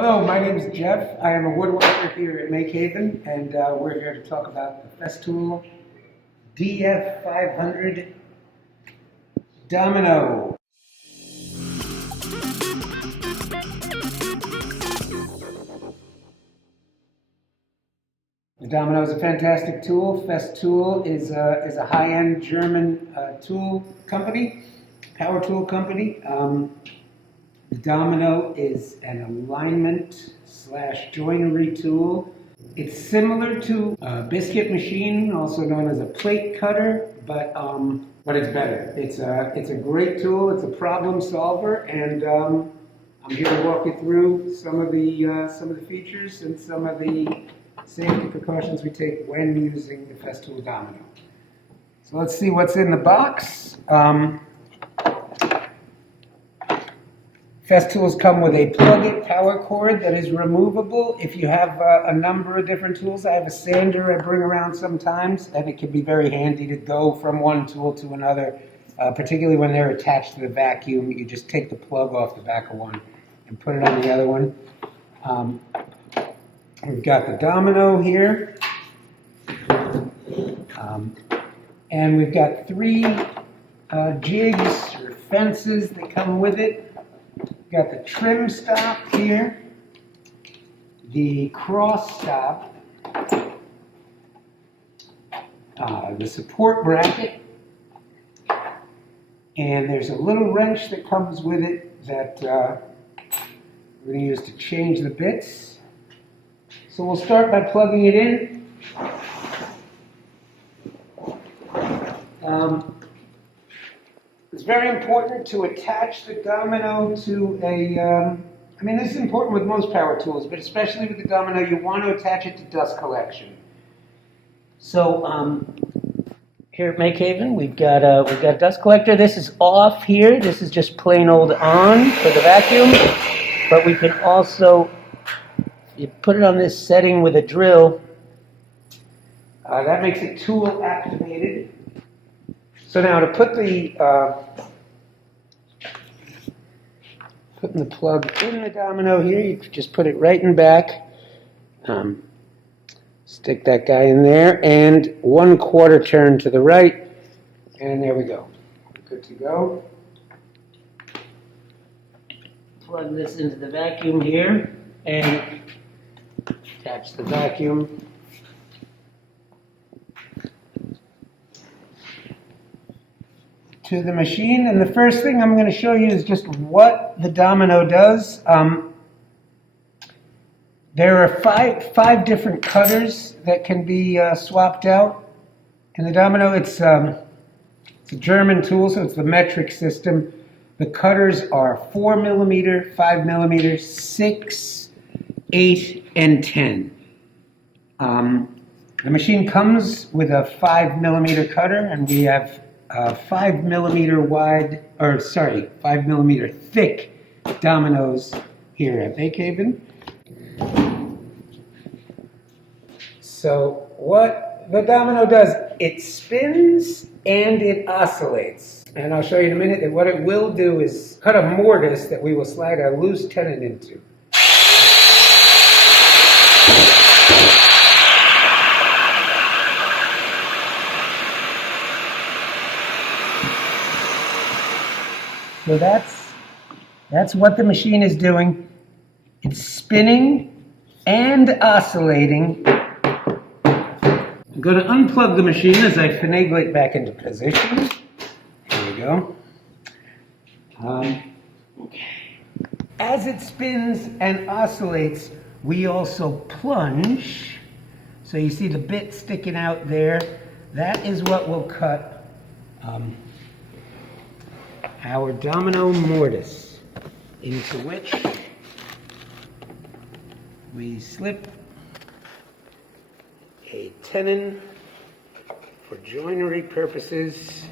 Hello, my name is Geoff. I am a woodworker here at MakeHaven, and we're here to talk about the Festool DF500 Domino. The Domino is a fantastic tool. Festool is a high-end German tool company, power tool company. The Domino is an alignment / joinery tool. It's similar to a biscuit machine, also known as a plate cutter, but it's better. It's a great tool. It's a problem solver, and I'm here to walk you through some of the features and some of the safety precautions we take when using the Festool Domino. So let's see what's in the box. Festools come with a plug-in power cord that is removable. If you have a number of different tools, I have a sander I bring around sometimes, and it can be very handy to go from one tool to another, particularly when they're attached to the vacuum. You just take the plug off the back of one and put it on the other one. We've got the Domino here, and we've got 3 jigs or fences that come with it. We've got the trim stop here, the cross stop, the support bracket, and there's a little wrench that comes with it that we're going to use to change the bits. So we'll start by plugging it in. It's very important to attach the Domino to this is important with most power tools, but especially with the Domino, you want to attach it to dust collection. So here at MakeHaven, we've got dust collector. This is off here. This is just plain old on for the vacuum, but we can also, you put it on this setting with a drill, that makes it tool activated. So now to putting the plug in the Domino here, you just put it right in back. Stick that guy in there, and 1/4 turn to the right, and there we go. Good to go. Plug this into the vacuum here, and attach the vacuum. To the machine, and the first thing I'm going to show you is just what the Domino does. There are five different cutters that can be swapped out. In the Domino, it's a German tool, so it's the metric system. The cutters are 4mm, 5mm, 6, 8, and 10. The machine comes with a 5mm cutter, and we have 5mm thick Dominoes here at MakeHaven. So what the Domino does, it spins and it oscillates. And I'll show you in a minute that what it will do is cut a mortise that we will slide a loose tenon into. So that's what the machine is doing. It's spinning and oscillating. I'm going to unplug the machine as I finagle it back into position. There we go. As it spins and oscillates, we also plunge. So you see the bit sticking out there. That is what will cut our Domino mortise, into which we slip a tenon for joinery purposes.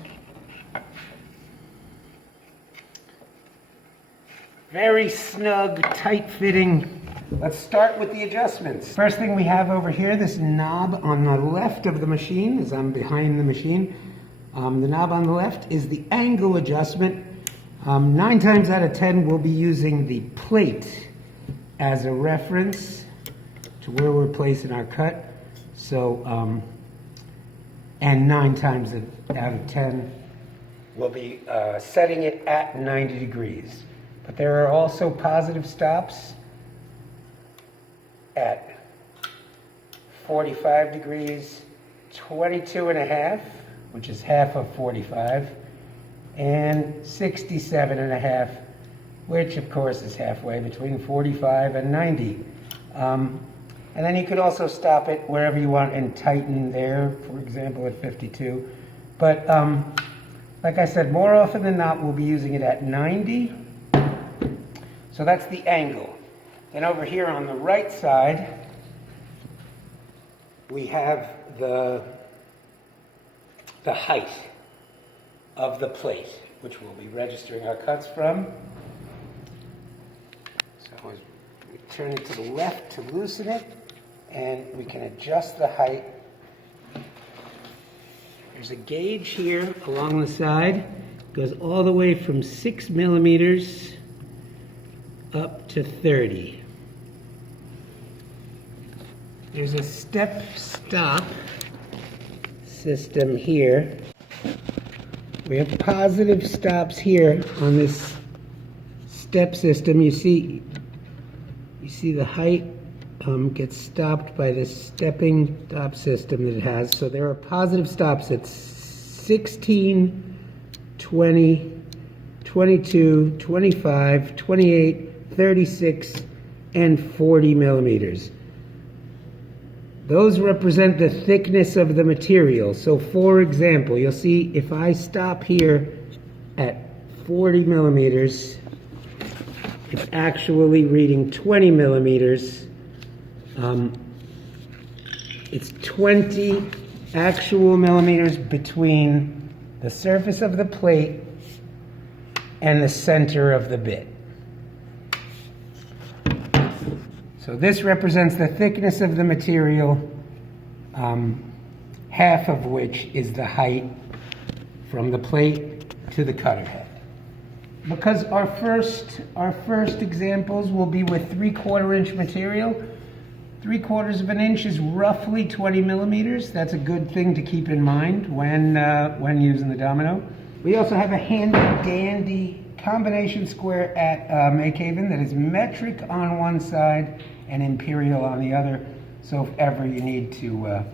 Very snug, tight-fitting. Let's start with the adjustments. First thing we have over here, this knob on the left of the machine, as I'm behind the machine. The knob on the left is the angle adjustment. 9 times out of 10, we'll be using the plate as a reference to where we're placing our cut. So, and 9 times out of 10, we'll be setting it at 90 degrees. But there are also positive stops at 45 degrees, 22.5, which is half of 45, and 67.5, which of course is halfway between 45 and 90. And then you could also stop it wherever you want and tighten there, for example, at 52. But like I said, more often than not, we'll be using it at 90. So that's the angle. Then over here on the right side, we have the height of the plate, which we'll be registering our cuts from. So we turn it to the left to loosen it, and we can adjust the height. There's a gauge here along the side. It goes all the way from 6 millimeters up to 30. There's a step-stop system here. We have positive stops here on this step system. You see the height gets stopped by this stepping stop system that it has. So there are positive stops at 16, 20, 22, 25, 28, 36, and 40 millimeters. Those represent the thickness of the material. So for example, you'll see if I stop here at 40 millimeters, it's actually reading 20 millimeters. It's 20 actual millimeters between the surface of the plate and the center of the bit. So this represents the thickness of the material, half of which is the height from the plate to the cutter head. Because our first examples will be with 3/4 inch material. 3/4 of an inch is roughly 20 millimeters. That's a good thing to keep in mind when using the domino. We also have a handy dandy combination square at MakeHaven that is metric on one side and imperial on the other. So if ever you need to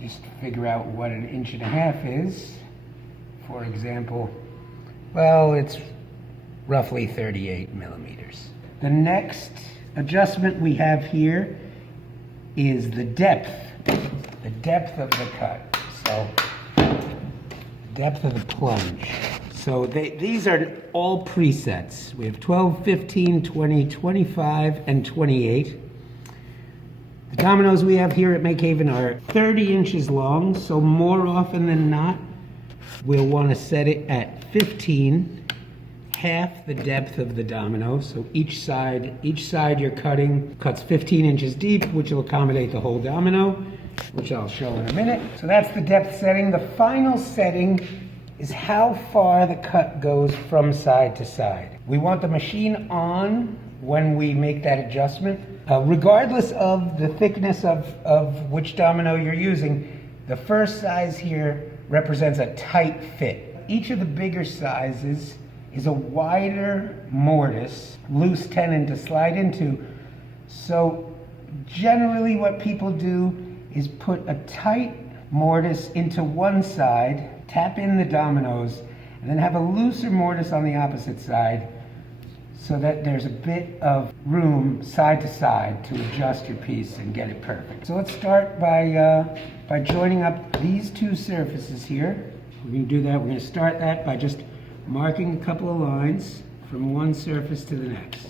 just figure out what 1.5 inches is, for example, well, it's roughly 38 millimeters. The next adjustment we have here is the depth of the cut. So depth of the plunge. So these are all presets. We have 12, 15, 20, 25, and 28. The dominoes we have here at MakeHaven are 30 inches long, so more often than not, we'll want to set it at 15, half the depth of the domino. So each side you're cutting cuts 15 inches deep, which will accommodate the whole domino, which I'll show in a minute. So that's the depth setting. The final setting is how far the cut goes from side to side. We want the machine on when we make that adjustment. Regardless of the thickness of which domino you're using, the first size here represents a tight fit. Each of the bigger sizes is a wider mortise, loose tenon to slide into. So generally what people do is put a tight mortise into one side, tap in the dominoes, and then have a looser mortise on the opposite side so that there's a bit of room side to side to adjust your piece and get it perfect. So let's start by joining up these two surfaces here. We're going to do that. We're going to start that by just marking a couple of lines from one surface to the next.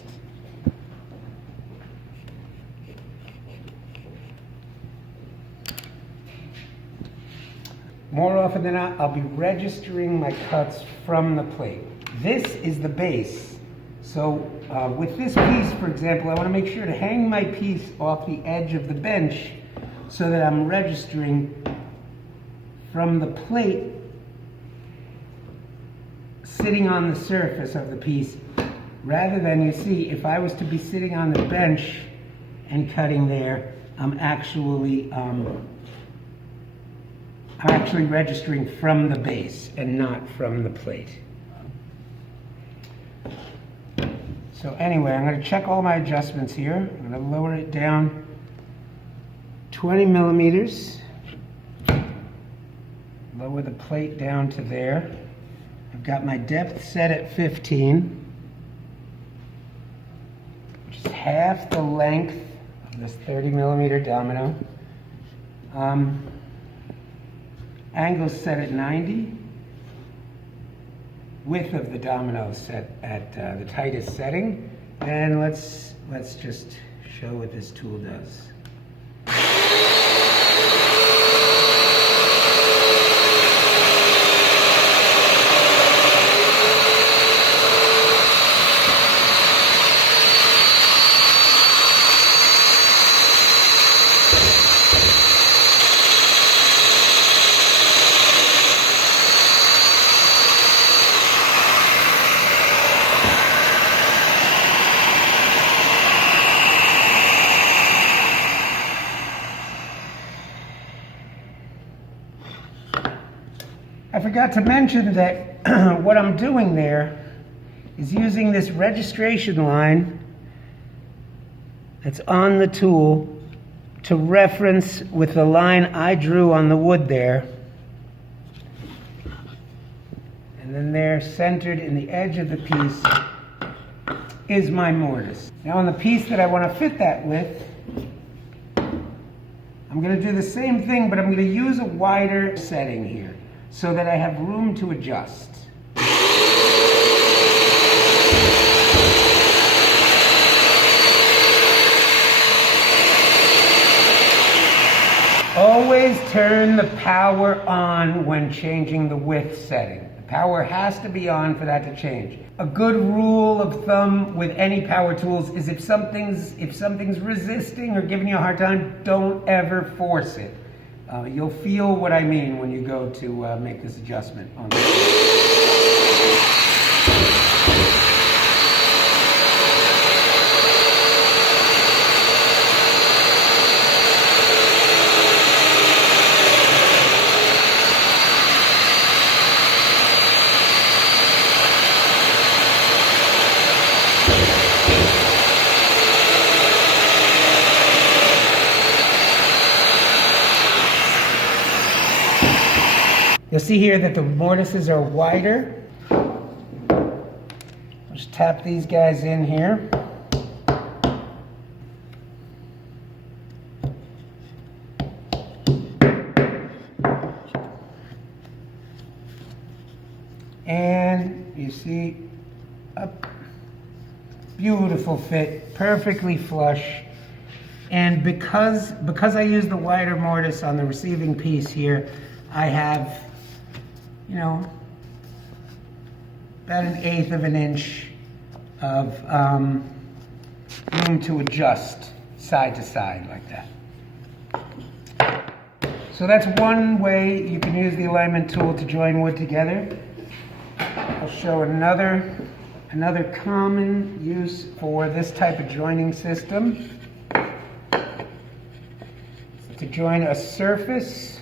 More often than not, I'll be registering my cuts from the plate. This is the base. So with this piece, for example, I want to make sure to hang my piece off the edge of the bench so that I'm registering from the plate sitting on the surface of the piece Rather than, you see, if I was to be sitting on the bench and cutting there, I'm actually registering from the base and not from the plate. So anyway, I'm going to check all my adjustments here. I'm going to lower it down 20 millimeters. Lower the plate down to there. I've got my depth set at 15, which is half the length of this 30 millimeter domino. Angle set at 90. Width of the domino set at the tightest setting. And let's just show what this tool does. I forgot to mention that what I'm doing there is using this registration line that's on the tool to reference with the line I drew on the wood there. And then there, centered in the edge of the piece, is my mortise. Now on the piece that I want to fit that with, I'm going to do the same thing, but I'm going to use a wider setting here, so that I have room to adjust. Always turn the power on when changing the width setting. The power has to be on for that to change. A good rule of thumb with any power tools is if something's resisting or giving you a hard time, don't ever force it. You'll feel what I mean when you go to make this adjustment on You'll see here that the mortises are wider. I'll just tap these guys in here. And you see a beautiful fit, perfectly flush. And because I use the wider mortise on the receiving piece here, I have, you know, about 1/8 of an inch of room to adjust side to side like that. So that's one way you can use the alignment tool to join wood together. I'll show another common use for this type of joining system. To join a surface,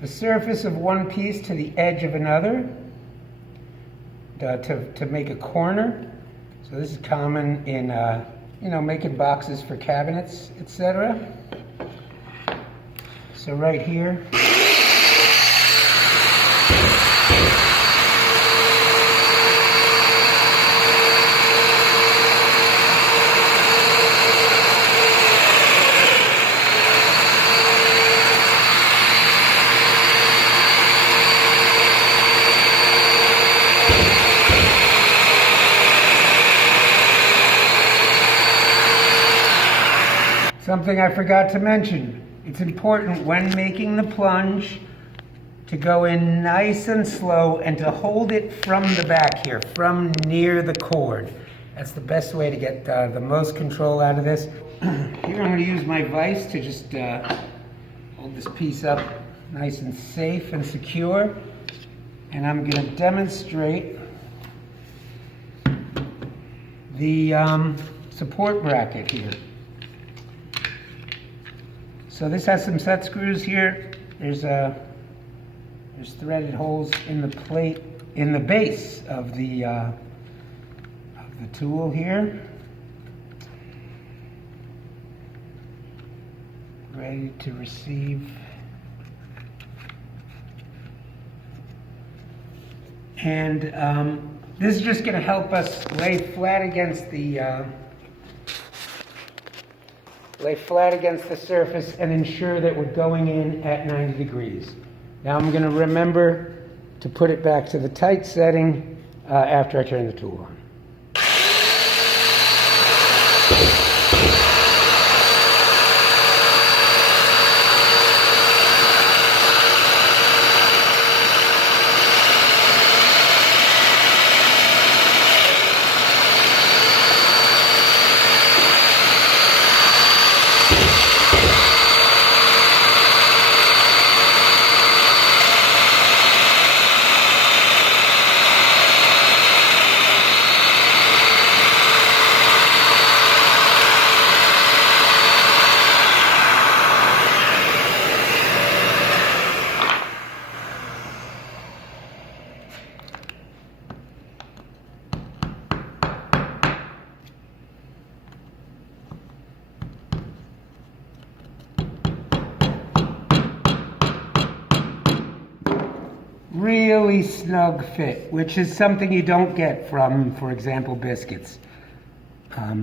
the surface of one piece to the edge of another, to make a corner. So this is common in you know, making boxes for cabinets, etc. So right here. Something I forgot to mention, it's important when making the plunge to go in nice and slow and to hold it from the back here, from near the cord. That's the best way to get the most control out of this. Here I'm going to use my vise to just hold this piece up nice and safe and secure. And I'm going to demonstrate the support bracket here. So this has some set screws here. There's threaded holes in the plate, in the base of the tool here. Ready to receive. And this is just going to help us lay flat against the surface and ensure that we're going in at 90 degrees. Now I'm going to remember to put it back to the tight setting after I turn the tool on. Really snug fit, which is something you don't get from, for example, biscuits. I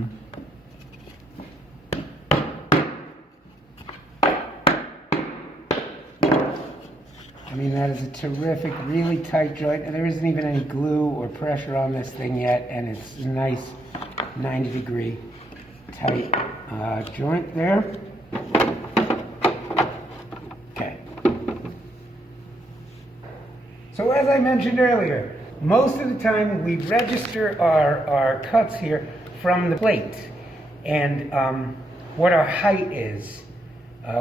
mean, that is a terrific, really tight joint, and there isn't even any glue or pressure on this thing yet, and it's a nice 90-degree tight joint there. So as I mentioned earlier, most of the time we register our cuts here from the plate and what our height is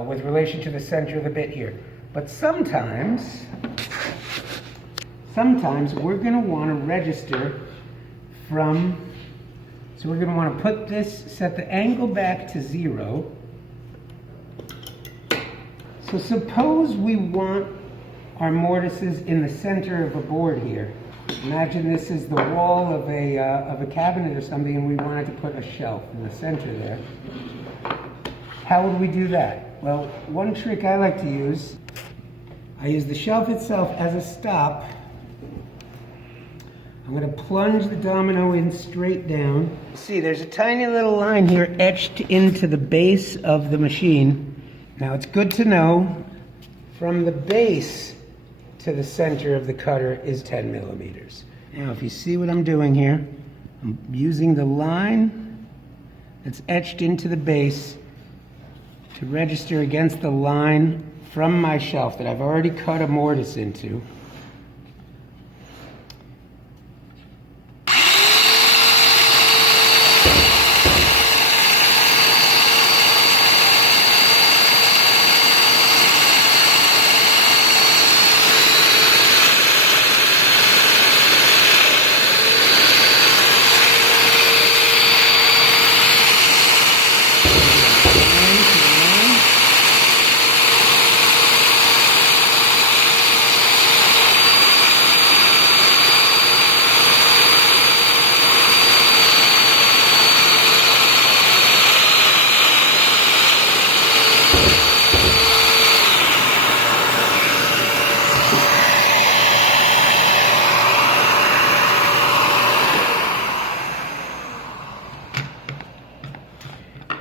with relation to the center of the bit here. But sometimes we're going to want to register from, so we're going to want to put this, set the angle back to 0. So suppose we want our mortises in the center of a board here. Imagine this is the wall of a cabinet or something, and we wanted to put a shelf in the center there. How would we do that? Well, one trick I like to use, I use the shelf itself as a stop. I'm going to plunge the domino in straight down. See, there's a tiny little line here etched into the base of the machine. Now it's good to know from the base to the center of the cutter is 10 millimeters. Now if you see what I'm doing here, I'm using the line that's etched into the base to register against the line from my shelf that I've already cut a mortise into.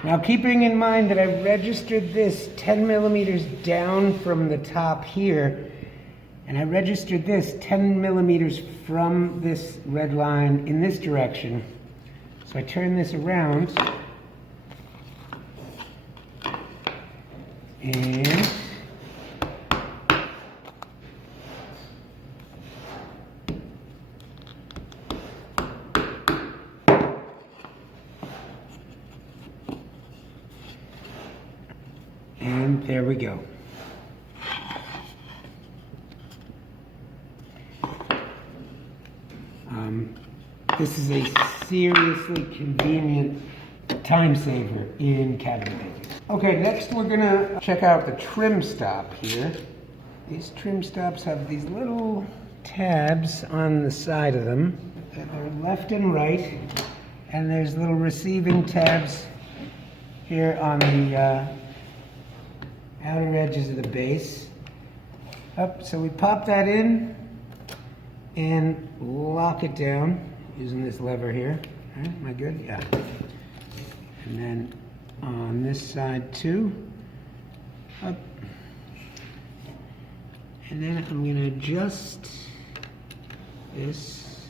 Now keeping in mind that I registered this 10 millimeters down from the top here, and I registered this 10 millimeters from this red line in this direction. So I turn this around, and there we go. This is a seriously convenient time saver in cabinet making. Okay, next we're gonna check out the trim stop here. These trim stops have these little tabs on the side of them. They're left and right, and there's little receiving tabs here on the outer edges of the base. So we pop that in and lock it down using this lever here. All right, am I good? Yeah. And then on this side too. Up. And then I'm going to adjust this.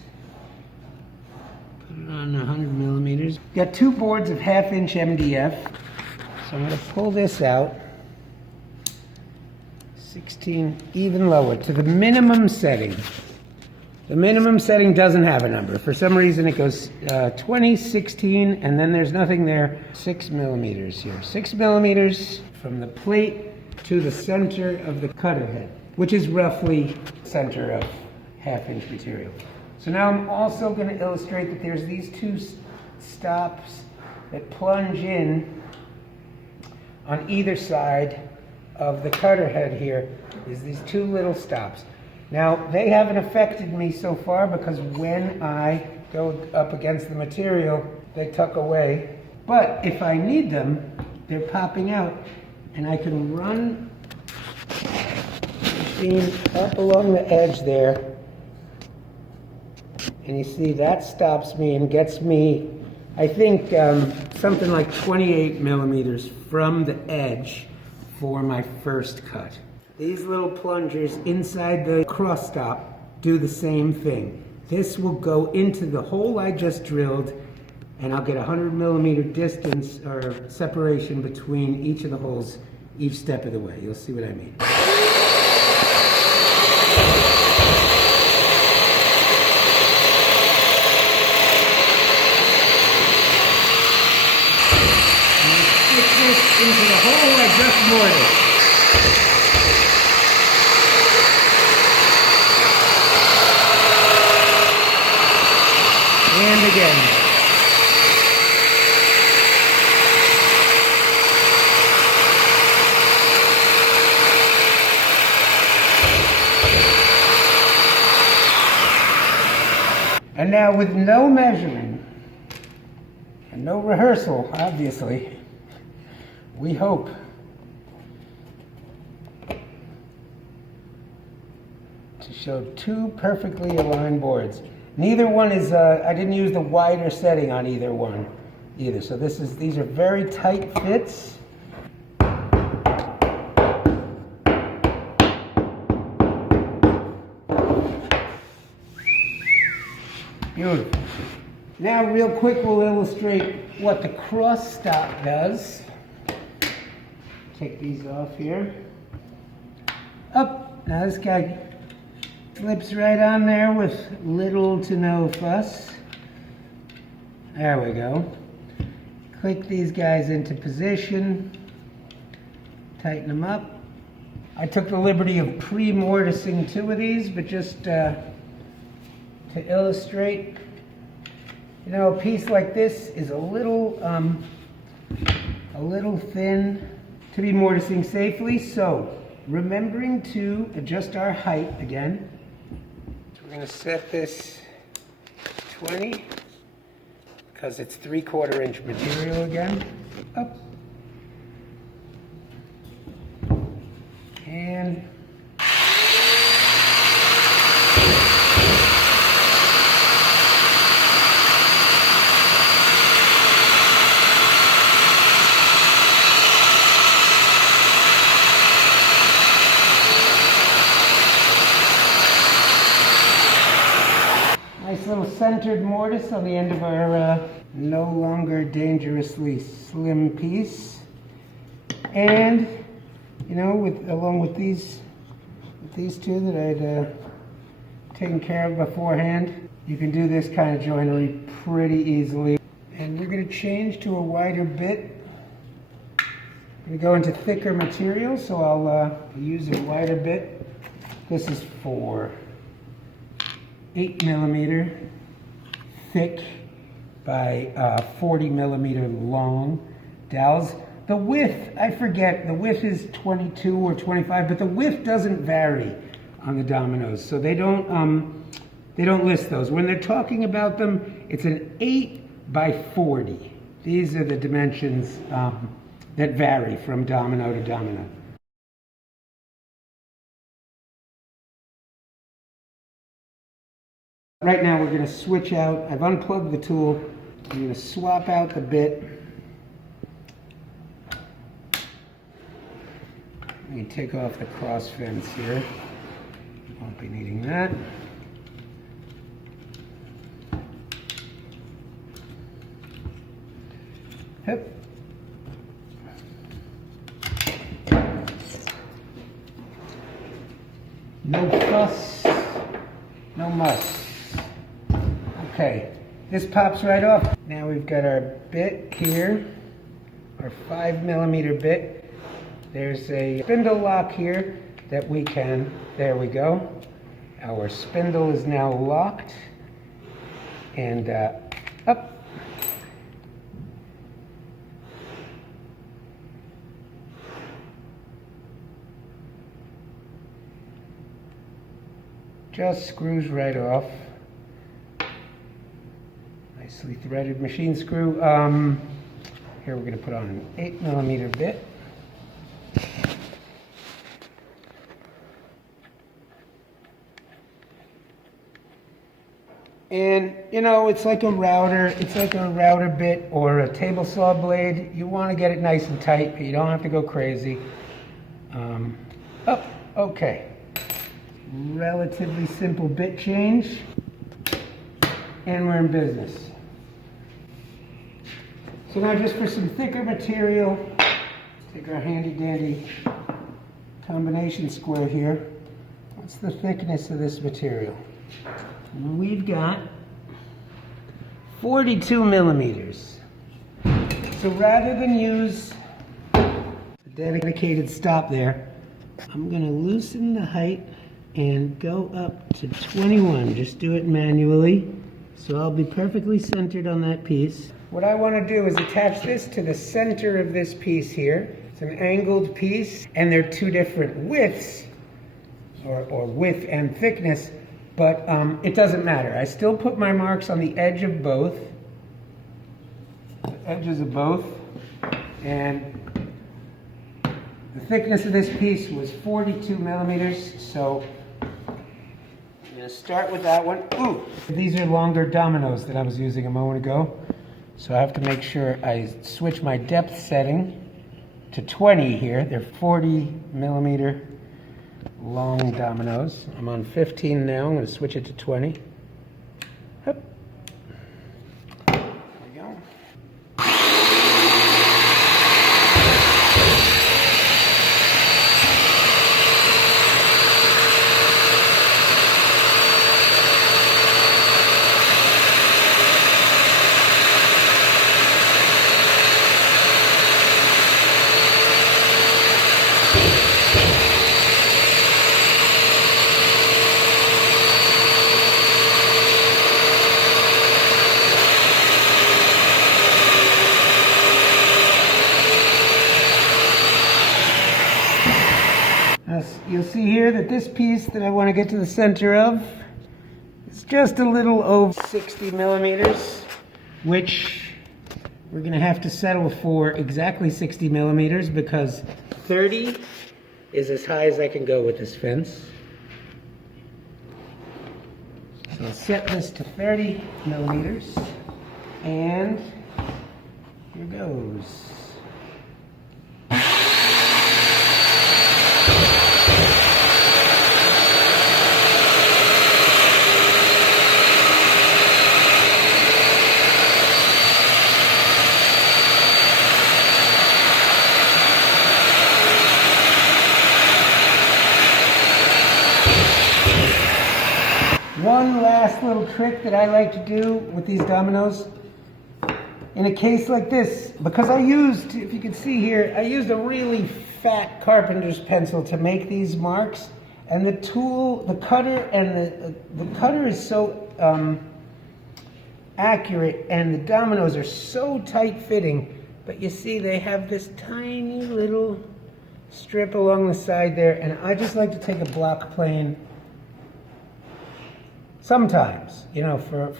Put it on 100 millimeters. Got 2 boards of 1/2" MDF. So I'm going to pull this out. 16, even lower, to the minimum setting. The minimum setting doesn't have a number. For some reason it goes 20, 16, and then there's nothing there. 6 millimeters here. 6 millimeters from the plate to the center of the cutter head, which is roughly center of 1/2" material. So now I'm also going to illustrate that there's these 2 stops that plunge in on either side of the cutter head. Here is these 2 little stops. Now, they haven't affected me so far because when I go up against the material, they tuck away. But if I need them, they're popping out, and I can run the machine up along the edge there. And you see, that stops me and gets me, I think, something like 28 millimeters from the edge for my first cut. These little plungers inside the cross stop do the same thing. This will go into the hole I just drilled, and I'll get 100 millimeter distance or separation between each of the holes each step of the way. You'll see what I mean. Into the hole I just mortared. And again. And now, with no measuring and no rehearsal, obviously, we hope to show 2 perfectly aligned boards. Neither one is, I didn't use the wider setting on either one either. So these are very tight fits. Beautiful. Now real quick we'll illustrate what the cross stop does. Take these off here. Up. Now this guy slips right on there with little to no fuss. There we go. Click these guys into position. Tighten them up. I took the liberty of pre-mortising 2 of these, but just to illustrate, you know, a piece like this is a little thin to be mortising safely, so remembering to adjust our height again. So we're going to set this 20 because it's 3/4 inch material again. Up. And nice little centered mortise on the end of our no longer dangerously slim piece. And you know, along with these 2 that I'd taken care of beforehand, you can do this kind of joinery pretty easily. And we're going to change to a wider bit. I'm going to go into thicker material, so I'll use a wider bit. This is for 8 millimeter thick by 40 millimeter long dowels. The width, I forget, the width is 22 or 25, but the width doesn't vary on the dominoes, so they don't list those. When they're talking about them, it's an 8 by 40. These are the dimensions that vary from domino to domino. Right now we're going to switch out. I've unplugged the tool. I'm going to swap out the bit. I'm going to take off the cross fence here. Won't be needing that. Yep. No fuss, no muss. Okay, this pops right off. Now we've got our bit here, our 5 millimeter bit. There's a spindle lock here that we can, there we go. Our spindle is now locked and up. Just screws right off. Nicely threaded machine screw. Here we're going to put on an 8 millimeter bit. And you know, it's like a router bit or a table saw blade. You want to get it nice and tight, but you don't have to go crazy. Okay. Relatively simple bit change, and we're in business. So now just for some thicker material, take our handy dandy combination square here. What's the thickness of this material? We've got 42 millimeters. So rather than use a dedicated stop there, I'm going to loosen the height and go up to 21. Just do it manually. So I'll be perfectly centered on that piece. What I want to do is attach this to the center of this piece here. It's an angled piece, and they're two different widths, or width and thickness, but it doesn't matter. I still put my marks on the edge of both, the edges of both, and the thickness of this piece was 42 millimeters, so I'm going to start with that one. Ooh, these are longer dominoes that I was using a moment ago, so I have to make sure I switch my depth setting to 20 here. They're 40 millimeter long dominoes. I'm on 15 now. I'm going to switch it to 20. Hup. There we go. You'll see here that this piece that I want to get to the center of is just a little over 60 millimeters, which we're going to have to settle for exactly 60 millimeters because 30 is as high as I can go with this fence. So I'll set this to 30 millimeters, and here goes. One last little trick that I like to do with these dominoes, in a case like this, because I used, if you can see here, I used a really fat carpenter's pencil to make these marks, and the tool, the cutter, and the cutter is so accurate, and the dominoes are so tight fitting, but you see they have this tiny little strip along the side there, and I just like to take a block plane sometimes, you know, for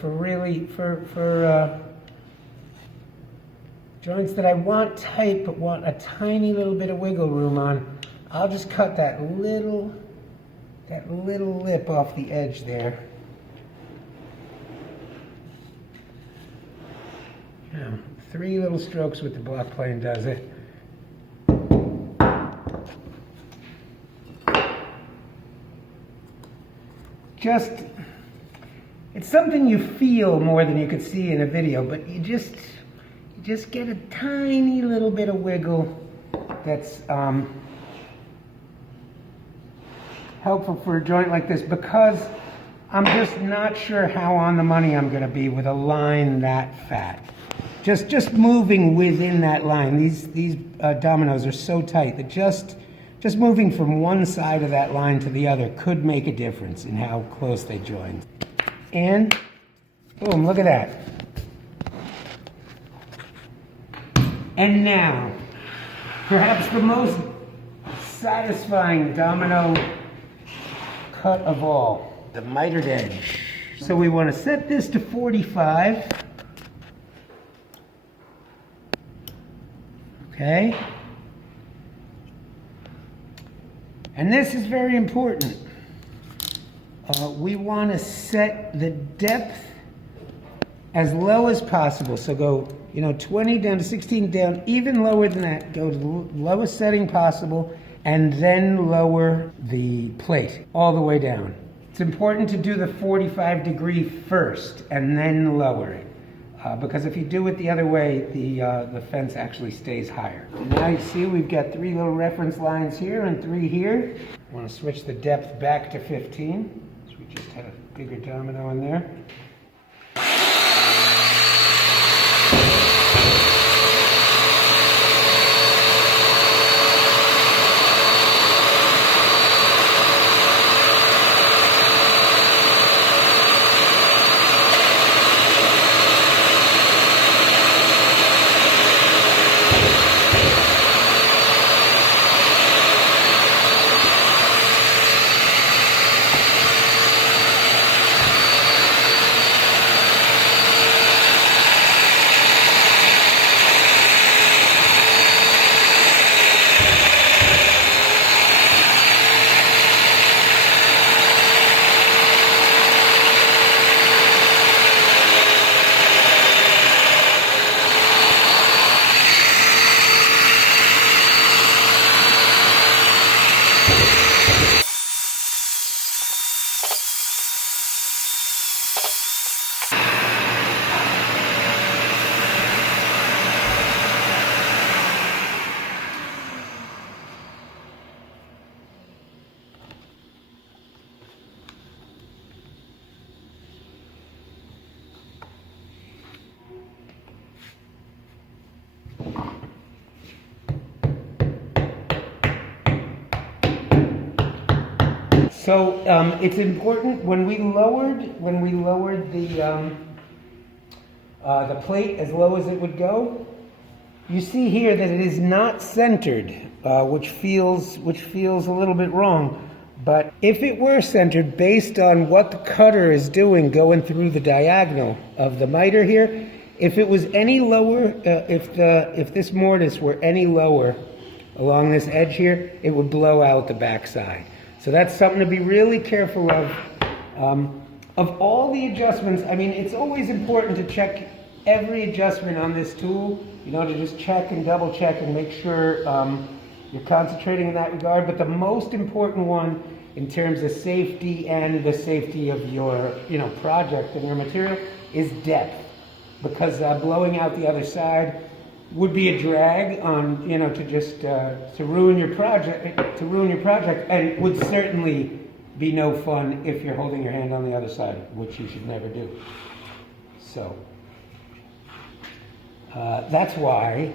joints that I want tight but want a tiny little bit of wiggle room on. I'll just cut that little lip off the edge there. Yeah, 3 little strokes with the block plane does it. It's something you feel more than you could see in a video, but you just get a tiny little bit of wiggle that's helpful for a joint like this, because I'm just not sure how on the money I'm going to be with a line that fat. Just moving within that line. These dominoes are so tight that just moving from one side of that line to the other could make a difference in how close they join. And boom, look at that. And now, perhaps the most satisfying domino cut of all, the mitered edge. So we want to set this to 45. Okay. And this is very important. We want to set the depth as low as possible. So go, 20 down to 16, down even lower than that. Go to the lowest setting possible, and then lower the plate all the way down. It's important to do the 45-degree first and then lower it. Because if you do it the other way, the fence actually stays higher. And now you see we've got 3 little reference lines here and 3 here. I want to switch the depth back to 15. So we just had a bigger domino in there. So it's important when we lowered the plate as low as it would go. You see here that it is not centered, which feels a little bit wrong. But if it were centered, based on what the cutter is doing going through the diagonal of the miter here, if it was any lower, if this mortise were any lower along this edge here, it would blow out the backside. So that's something to be really careful of. Of all the adjustments, I mean, it's always important to check every adjustment on this tool, to just check and double check and make sure you're concentrating in that regard. But the most important one in terms of safety and the safety of your, project and your material is depth. Because blowing out the other side would be a drag on, to ruin your project, and would certainly be no fun if you're holding your hand on the other side, which you should never do. So that's why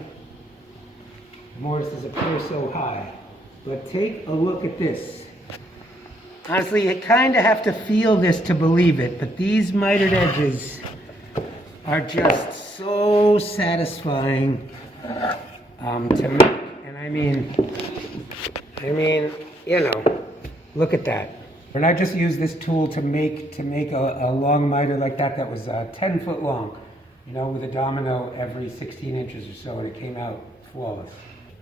mortises appear so high. But take a look at this. Honestly, you kind of have to feel this to believe it, but these mitered edges are just so satisfying to make. And I mean, you know, look at that. When I just used this tool to make a long miter like that was 10 foot long, you know, with a domino every 16 inches or so, and it came out flawless.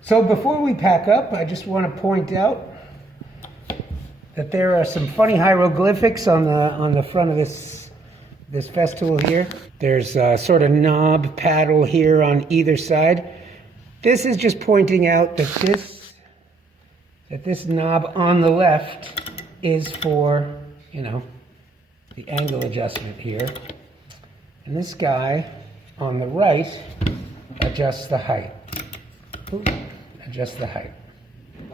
So before we pack up, I just want to point out that there are some funny hieroglyphics on the front of this Festool here. There's a sort of knob paddle here on either side. This is just pointing out that this knob on the left is for, you know, the angle adjustment here. And this guy on the right adjusts the height. Adjust the height.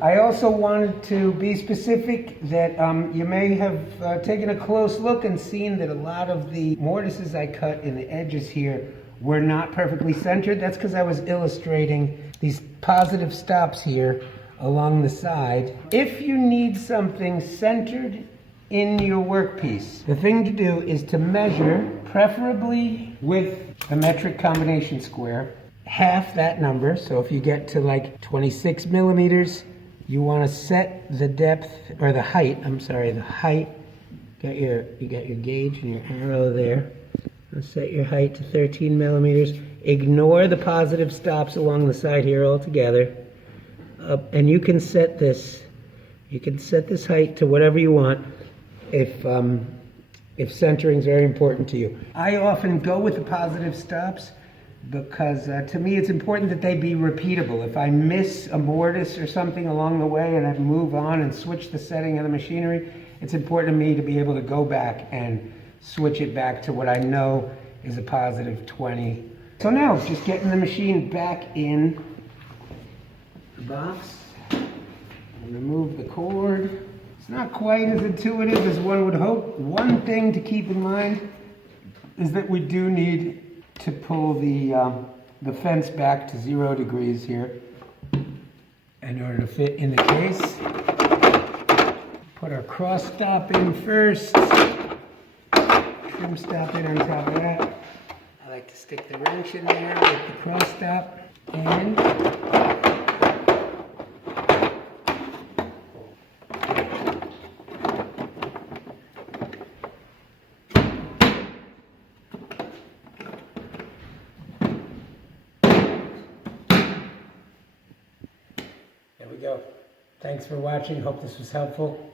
I also wanted to be specific that you may have taken a close look and seen that a lot of the mortises I cut in the edges here were not perfectly centered. That's because I was illustrating these positive stops here along the side. If you need something centered in your workpiece, the thing to do is to measure, preferably with the metric combination square, half that number. So if you get to like 26 millimeters, you want to set the depth, or the height, the height. You got your gauge and your arrow there. Set your height to 13 millimeters. Ignore the positive stops along the side here altogether. And you can set this height to whatever you want if centering is very important to you. I often go with the positive stops because to me it's important that they be repeatable. If I miss a mortise or something along the way and I move on and switch the setting of the machinery, it's important to me to be able to go back and switch it back to what I know is a positive 20. So now, just getting the machine back in the box. Remove the cord. It's not quite as intuitive as one would hope. One thing to keep in mind is that we do need to pull the fence back to 0 degrees here in order to fit in the case. Put our cross stop in first. Trim stop in on top of that. I like to stick the wrench in there with the cross stop. And there we go. Thanks for watching. Hope this was helpful.